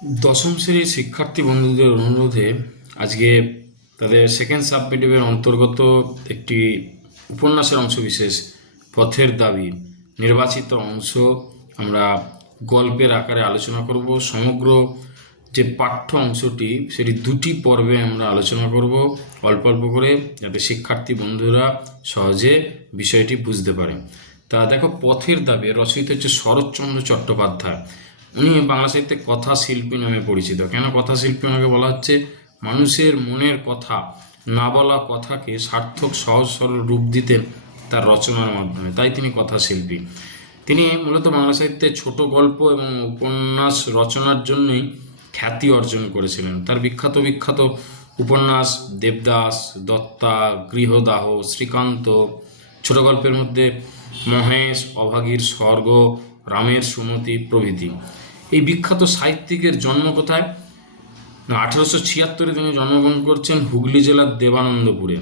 দশম শ্রেণীর শিক্ষার্থী বন্ধুদের অনুরোধে আজকে তাদের সেকেন্ড সাবমিটিভের অন্তর্গত একটি উপন্যাসের অংশবিশেষ পথের দাবি নির্বাচিত অংশ আমরা গল্পের আকারে আলোচনা করব। সমগ্র যে পাঠ্য অংশটি সেটি দুটি পর্বে আমরা আলোচনা করব অল্প অল্প করে, যাতে শিক্ষার্থী বন্ধুরা সহজে বিষয়টি বুঝতে পারে। তা দেখো, পথের দাবি রচয়িতা হচ্ছে শরৎচন্দ্র চট্টোপাধ্যায়। উনি বাংলা সাহিত্যে কথা শিল্পী নামে পরিচিত। কেন কথা শিল্পী ওনাকে বলা হচ্ছে? মানুষের মনের কথা, না বলা কথাকে সার্থক সহজ সরল রূপ দিতেন তার রচনার মাধ্যমে, তাই তিনি কথা শিল্পী। তিনি মূলত বাংলা সাহিত্যে ছোট গল্প এবং উপন্যাস রচনার জন্যই খ্যাতি অর্জন করেছিলেন। তার বিখ্যাত বিখ্যাত উপন্যাস দেবদাস, দত্তা, গৃহদাহ, শ্রীকান্ত, ছোট গল্পের মধ্যে মহেশ, অভাগীর স্বর্গ, রামের সুমতি প্রভৃতি। এই বিখ্যাত সাহিত্যিকের জন্ম কোথায়? 1876 তিনি জন্মগ্রহণ করছেন হুগলি জেলার দেবানন্দপুরে।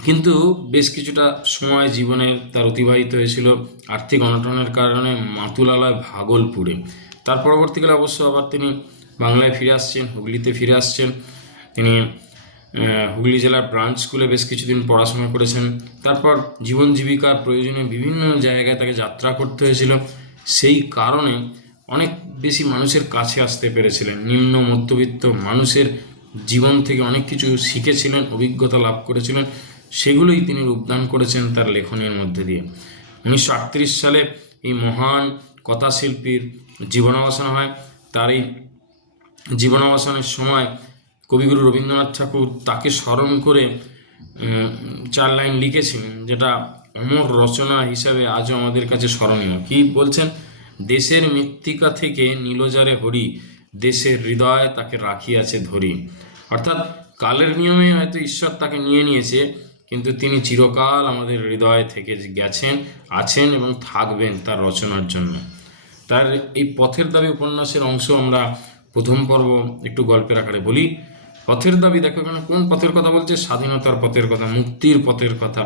কিন্তু বেশ কিছুটা সময় জীবনে তার অতিবাহিত হয়েছিল আর্থিক অনটনের কারণে মাতুলালয় ভাগলপুরে। তার পরবর্তীকালে অবশ্য আবার তিনি বাংলায় ফিরে আসছেন, হুগলিতে ফিরে আসছেন। তিনি হুগলি জেলার ব্রাঞ্চ স্কুলে বেশ কিছুদিন পড়াশোনা করেছেন। তারপর জীবন জীবিকার প্রয়োজনে বিভিন্ন জায়গায় তাকে যাত্রা করতে হয়েছিল। সেই কারণে অনেক বেশি মানুষের কাছে আসতে পেরেছিলেন। নিম্ন মধ্যবিত্ত মানুষের জীবন থেকে অনেক কিছু শিখেছিলেন, অভিজ্ঞতা লাভ করেছিলেন। সেগুলোই তিনি রূপদান করেছেন তার লেখনীর মধ্যে দিয়ে। 1938 সালে এই মহান কথাশিল্পীর জীবনাবসান হয়। তার এই জীবনাবসানের সময় কবিগুরু রবীন্দ্রনাথ ঠাকুর তাকে স্মরণ করে 4 লাইন লিখেছিলেন, যেটা অমর রচনা হিসাবে আজও আমাদের কাছে স্মরণীয়। কি বলছেন? দেশের মৃত্তিকা থেকে নীলজারে হরি, দেশের হৃদয় তাকে রাখিয়াছে ধরি। অর্থাৎ কালের নিয়মে হয়তো ঈশ্বর তাকে নিয়ে নিয়েছে, কিন্তু তিনি চিরকাল আমাদের হৃদয়ে থেকে গেছেন, আছেন এবং থাকবেন তার রচনার জন্য। তার এই পথের দাবি উপন্যাসের অংশ আমরা প্রথম পর্ব একটু গল্পের আকারে বলি। পথের দাবি, দেখো এখানে কোন পথের কথা বলছে? স্বাধীনতার পথের কথা, মুক্তির পথের কথা।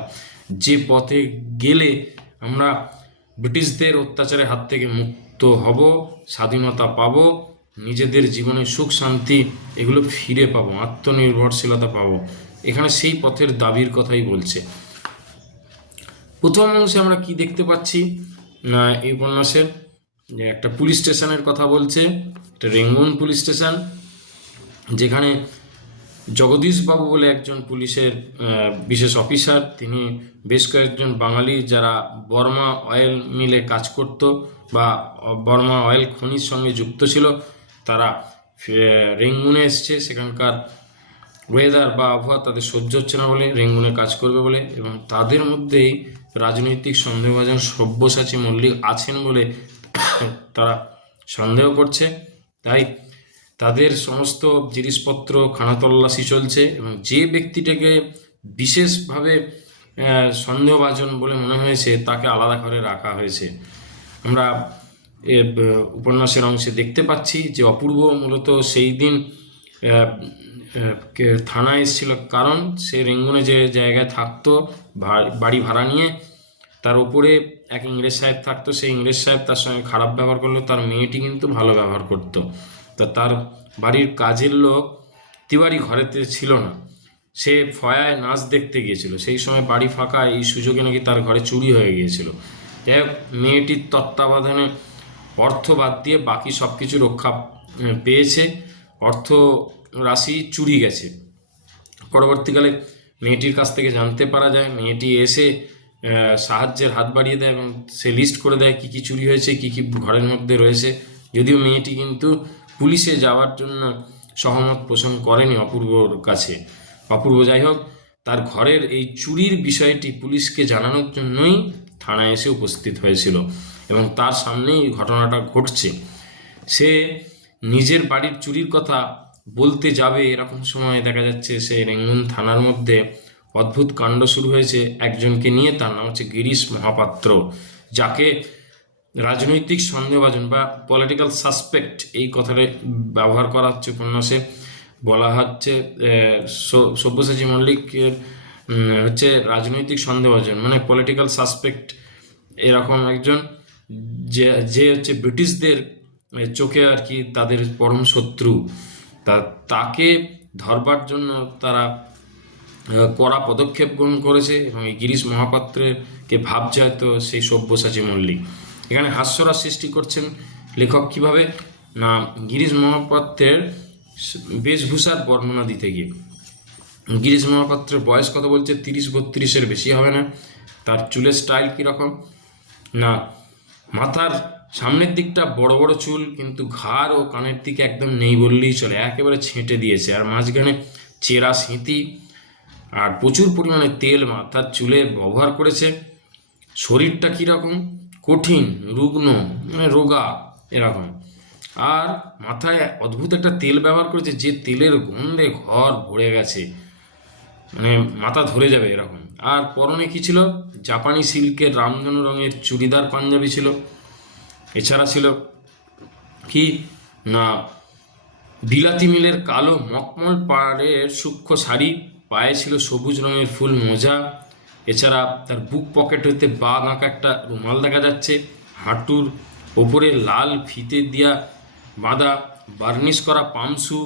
যে পথে গেলে আমরা ব্রিটিশদের অত্যাচারের হাত থেকে মুক্ত হব, স্বাধীনতা পাব, নিজেদের জীবনে সুখ শান্তি এগুলো ফিরে পাবো, আত্মনির্ভরশীলতা পাবো। এখানে সেই পথের দাবির কথাই বলছে। প্রথম অংশে আমরা কি দেখতে পাচ্ছি না, এই উপন্যাসের যে একটা পুলিশ স্টেশনের কথা বলছে, একটা রেঙ্গুন পুলিশ স্টেশন, যেখানে জগদীশবাবু বলে একজন পুলিশের বিশেষ অফিসার, তিনি বেশ কয়েকজন বাঙালি যারা বর্মা অয়েল মিলে কাজ করত বা বর্মা অয়েল খনির সঙ্গে যুক্ত ছিল, তারা রেঙ্গুনে এসছে। সেখানকার ওয়েদার বা আবহাওয়া তাদের সহ্য হচ্ছে না বলে রেঙ্গুনে কাজ করবে বলে, এবং তাদের মধ্যেই রাজনৈতিক সন্দেহভাজন সব্যসাচী মল্লিক আছেন বলে তারা সন্দেহ করছে। তাই তাদের সমস্ত জিনিসপত্র খানাতল্লাশি চলছে, এবং যে ব্যক্তিটাকে বিশেষভাবে সন্দেহভাজন বলে মনে হয়েছে তাকে আলাদা করে রাখা হয়েছে। আমরা উপন্যাসের অংশে দেখতে পাচ্ছি যে অপূর্ব মূলত সেই দিন থানায় এসেছিল, কারণ সে রেঙ্গুনে যে জায়গায় থাকতো বাড়ি ভাড়া নিয়ে, তার উপরে এক ইংরেজ সাহেব থাকতো। সেই ইংরেজ সাহেব তার সঙ্গে খারাপ ব্যবহার করলো, তার মেয়েটি কিন্তু ভালো ব্যবহার করতো। তা তার বাড়ির কাজের লোক তিওয়ারি ঘরেতে ছিল না, সে ফয়ায় নাচ দেখতে গিয়েছিল। সেই সময় বাড়ি ফাঁকা, এই সুযোগে নাকি তার ঘরে চুরি হয়ে গিয়েছিল। যাই হোক, মেয়েটির তত্ত্বাবধানে অর্থ বাদ দিয়ে বাকি সব কিছু রক্ষা পেয়েছে, অর্থ রাশি চুরি গেছে। পরবর্তীকালে মেয়েটির কাছ থেকে জানতে পারা যায়, মেয়েটি এসে সাহায্যের হাত বাড়িয়ে দেয় এবং সে লিস্ট করে দেয় কী কী চুরি হয়েছে, কী কী ঘরের মধ্যে রয়েছে। যদিও মেয়েটি কিন্তু পুলিশে যাওয়ার জন্য সহমত পোষণ করেনি অপূর্বর কাছে। অপূর্ব যাই হোক, তার ঘরের এই চুরির বিষয়টি পুলিশকে জানানোর জন্যই থানায় এসে উপস্থিত হয়েছিল, এবং তার সামনেই ঘটনাটা ঘটছে। সে নিজের বাড়ির চুরির কথা বলতে যাবে, এরকম সময় দেখা যাচ্ছে সে রেঙ্গুন থানার মধ্যে অদ্ভুত কাণ্ড শুরু হয়েছে একজনকে নিয়ে। তার নাম হচ্ছে গিরিশ মহাপাত্র, যাকে রাজনৈতিক সন্দেহভাজন বা পলিটিক্যাল সাসপেক্ট এই কথাটা ব্যবহার করা হচ্ছে উপন্যাসে। বলা হচ্ছে সব্যসাচী মল্লিকের হচ্ছে রাজনৈতিক সন্দেহভাজন, মানে পলিটিক্যাল সাসপেক্ট, এরকম একজন যে যে হচ্ছে ব্রিটিশদের চোখে আর কি তাদের পরম শত্রু, তাকে ধরবার জন্য তারা কড়া পদক্ষেপ গ্রহণ করেছে এবং এই গিরিশ মহাপাত্রকে ভাবছে হয়তো সেই সব্যসাচী মল্লিক। এখানে হাস্যরস সৃষ্টি করছেন লেখক কিভাবে না, গিরিশ মহাপাত্রের বেশভূষার বর্ণনা দিতে গিয়ে। গিরিশ মহাপাত্রের বয়স কত বলছে, 30-32-এর বেশি হবে না। তার চুলের স্টাইল কীরকম না, মাথার সামনের দিকটা বড় বড় চুল, কিন্তু ঘাড় ও কানের দিকে একদম নেই বললেই চলে, একেবারে ছেঁটে দিয়েছে। আর মাঝখানে চেরা স্মৃতি আর প্রচুর পরিমাণে তেল মাথার চুলে ব্যবহার করেছে। শরীরটা কীরকম, কঠিন, রুগ্ন, মানে রোগা এরকম। আর মাথায় অদ্ভুত একটা তেল ব্যবহার করেছে, যে তেলের গন্ধে ঘর ভরে গেছে, মানে মাথা ধরে যাবে এরকম। আর পরনে কী ছিল, জাপানি সিল্কের রামধনু রঙের চুড়িদার পাঞ্জাবি ছিল। এছাড়া ছিল কি না, বিলাতি মিলের কালো মকমল পাড়ের সূক্ষ্ম শাড়ি, পায়ে ছিল সবুজ রঙের ফুল মোজা। এছাড়া তার বুক পকেট হইতে বাঘ আঁকা একটা রুমাল দেখা যাচ্ছে। হাঁটুর ওপরে লাল ফিতে দিয়া বাঁধা বার্নিশ করা পামসু।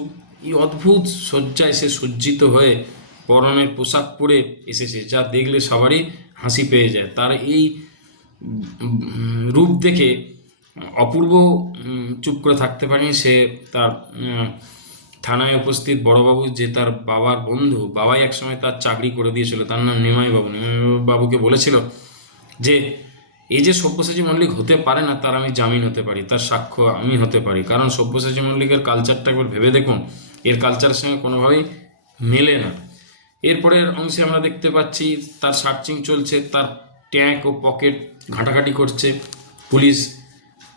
এই অদ্ভুত সজ্জায় সে সজ্জিত হয়ে পরনের পোশাক পরে এসেছে, যা দেখলে সবারই হাসি পেয়ে যায়। তার এই রূপ দেখে অপূর্ব চুপ করে থাকতে পারেনি। সে তার থানায় উপস্থিত বড়বাবু, যে তার বাবার বন্ধু, বাবাই একসময় তার চাকরি করে দিয়েছিল, তার নাম নিমাইবাবু, নিমাইবাবুকে বলেছিল যে এই যে সব্যসাচী মল্লিক হতে পারে না, তার আমি জামিন হতে পারি, তার সাক্ষ্য আমি হতে পারি। কারণ সব্যসাচী মল্লিকের কালচারটা একবার ভেবে দেখুন, এর কালচারের সঙ্গে কোনোভাবেই মেলে না। এরপরের অংশে আমরা দেখতে পাচ্ছি তার সার্চিং চলছে, তার ট্যাঙ্ক ও পকেট ঘাঁটাঘাঁটি করছে পুলিশ।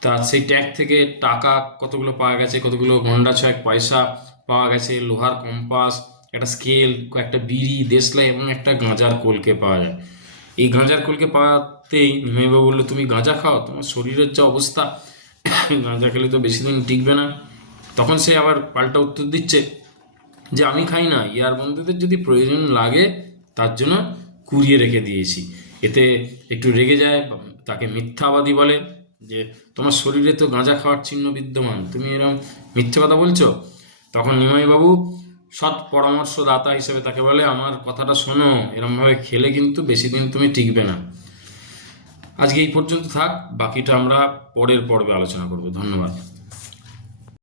তার সেই ট্যাঙ্ক থেকে টাকা কতগুলো পাওয়া গেছে, কতগুলো গন্ডা ছয়েক পয়সা পাওয়া গেছে, লোহার কম্পাস, একটা স্কেল, কয়েকটা বিড়ি, দেশলাই এবং একটা গাঁজার কলকে পাওয়া যায়। এই গাঁজার কলকে পাওয়াতেই নিমাইবাবু বললো, তুমি গাঁজা খাও, তোমার শরীরের যা অবস্থা, গাঁজা খেলে তো বেশি দিন টিকবে না। তখন সে আবার পাল্টা উত্তর দিচ্ছে যে আমি খাই না, ইয়ার বন্ধুদের যদি প্রয়োজন লাগে তার জন্য কুড়িয়ে রেখে দিয়েছি। এতে একটু রেগে যায়, তাকে মিথ্যাবাদী বলে যে তোমার শরীরে তো গাঁজা খাওয়ার চিহ্ন বিদ্যমান, তুমি এরকম মিথ্যে কথা বলছো। তখন নিমাইবাবু সৎ পরামর্শদাতা হিসেবে তাকে বলে, আমার কথাটা শোনো, এরমভাবে খেলে কিন্তু বেশি দিন তুমি টিকবে না। আজকে এই পর্যন্ত থাক, বাকিটা আমরা পরের পর্বে আলোচনা করব। ধন্যবাদ।